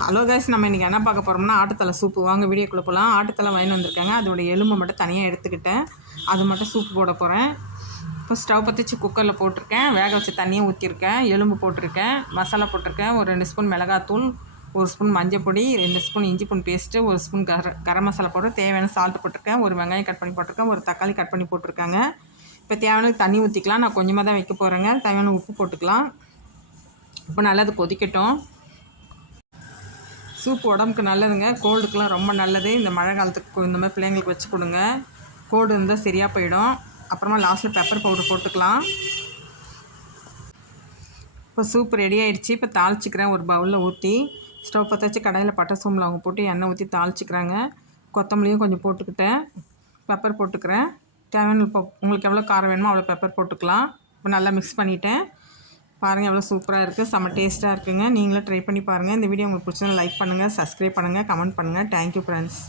Hello guys நம்ம இன்றைக்கி என்ன பார்க்க போகிறோம்னா ஆட்டுத்தலை சூப்பு வாங்க வீடியோக்குள்ளே போகலாம் ஆட்டுத்தலை வாங்கி வந்திருக்காங்க. அதோட எலும்பு மட்டும் தனியாக எடுத்துக்கிட்டேன். அது மட்டும் சூப்பு போட போகிறேன் இப்போ ஸ்டவ் பற்றிச்சு குக்கரில் போட்டிருக்கேன். வேக வச்சு தண்ணியும் ஊற்றிருக்கேன் எலும்பு போட்டிருக்கேன். மசாலா போட்டிருக்கேன். ஒரு ரெண்டு ஸ்பூன் மிளகாத்தூள் ஒரு ஸ்பூன் மஞ்சள் பொடி ரெண்டு ஸ்பூன் இஞ்சி பூன் பேஸ்ட்டு ஒரு ஸ்பூன் கர கரம் மசாலா போட்டு தேவையான சால்ட் போட்டிருக்கேன். ஒரு வெங்காயம் கட் பண்ணி போட்டிருக்கேன். ஒரு தக்காளி கட் பண்ணி போட்டிருக்காங்க. இப்போ தேவையான தண்ணி ஊற்றிக்கலாம் நான் கொஞ்சமாக தான் வைக்க போகிறேங்க தேவையான உப்பு போட்டுக்கலாம். இப்போ நல்லா அது கொதிக்கட்டும். சூப் உடம்புக்கு நல்லதுங்க. கோல்டுக்கெலாம் ரொம்ப நல்லது. இந்த மழை காலத்துக்கு இந்த மாதிரி பிள்ளைங்களுக்கு வச்சு கொடுங்க. கோல்டு இருந்தால் சரியாக போயிடும். அப்புறமா லாஸ்ட்டில் பெப்பர் பவுடர் போட்டுக்கலாம். இப்போ சூப் ரெடி ஆகிடுச்சு இப்போ தாளிச்சிக்கிறேன். ஒரு பவுலில் ஊற்றி ஸ்டவ் பற்ற வச்சு கடையில் பட்டை சோம்பில் அவங்க போட்டு எண்ணெய் ஊற்றி தாளிச்சிக்கிறாங்க. கொத்தமல்லியும் கொஞ்சம் போட்டுக்கிட்டேன். பெப்பர் போட்டுக்கிறேன். தேவையான இப்போ உங்களுக்கு எவ்வளோ காரம் வேணுமோ அவ்வளோ பெப்பர் போட்டுக்கலாம். இப்போ நல்லா மிக்ஸ் பண்ணிவிட்டேன் பாருங்கள் எவ்வளோ சூப்பராக இருக்குது செம்ம டேஸ்ட்டாக இருக்குங்க. நீங்களும் ட்ரை பண்ணி பாருங்கள் இந்த வீடியோ உங்களுக்கு பிடிச்சதுன்னா லைக் பண்ணுங்கள் சப்ஸ்கிரைப் பண்ணுங்கள் கமெண்ட் பண்ணுங்கள் தேங்க்யூ ஃப்ரெண்ட்ஸ்